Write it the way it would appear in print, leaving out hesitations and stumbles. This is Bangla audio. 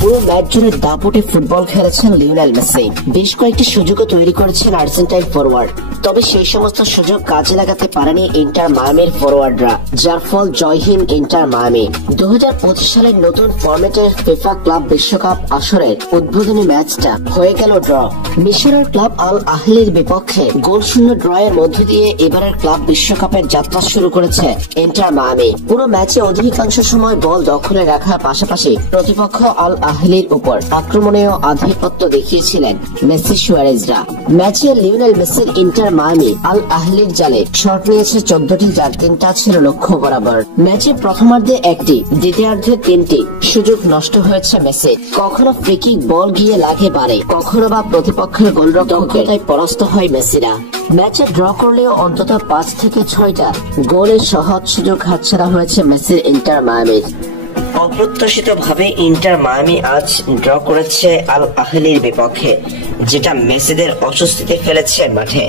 পুরো ম্যাচ জুড়ে দাপটে ফুটবল খেলেছেন লিওনেল মেসি। বেশ কয়েকটি সুযোগও তৈরি করেছেন আর্জেন্টাইন ফরওয়ার্ড, তবে সেই সমস্ত সুযোগ কাজে লাগাতে পারেনি ইন্টার মায়ামির ফরওয়ার্ডরা, যার ফল জয়হীন ইন্টার মায়ামি। 2025 সালের নতুন ফরম্যাটের ফিফা ক্লাব বিশ্বকাপ আসরের উদ্বোধনী ম্যাচটা হয়ে গেল ড্র। মিশরের ক্লাব আল আহলির বিপক্ষে গোলশূন্য ড্রয়ের মধ্য দিয়ে এবারের ক্লাব বিশ্বকাপের যাত্রা শুরু করেছে ইন্টার মায়ামি। পুরো ম্যাচে অধিকাংশ সময় বল দখলে রাখার পাশাপাশি প্রতিপক্ষ আল আহলির উপর আক্রমণীয় আধিপত্য দেখিয়েছিলেন মেসি সুয়ারেজরা। ম্যাচে লিওনেল মেসির ইন্টার মায়ামি আল আহলির জালে শট নিয়েছে 14টি, যার 3টা ছিল লক্ষ্য বরাবর। ম্যাচে প্রথমার্ধে 1টি, দ্বিতীয়ার্ধে 3টি সুযোগ নষ্ট হয়েছে মেসি। কখনো ফ্রিকিক বল গিয়ে লাগে বারে, কখনো বা প্রতিপক্ষের গোলরক্ষকতায় পরাস্ত হয় মেসিরা। ম্যাচে ড্র করলেও অন্তত 5 থেকে 6টা গোলের সহজ সুযোগ হাতছাড়া হয়েছে মেসির ইন্টার মায়ামির। অপ্রত্যাশিতভাবে ইন্টার মায়ামি আজ ড্র করেছে আল আহলির বিপক্ষে, যেটা মেসিদের অস্বস্তিতে ফেলেছে মাঠে।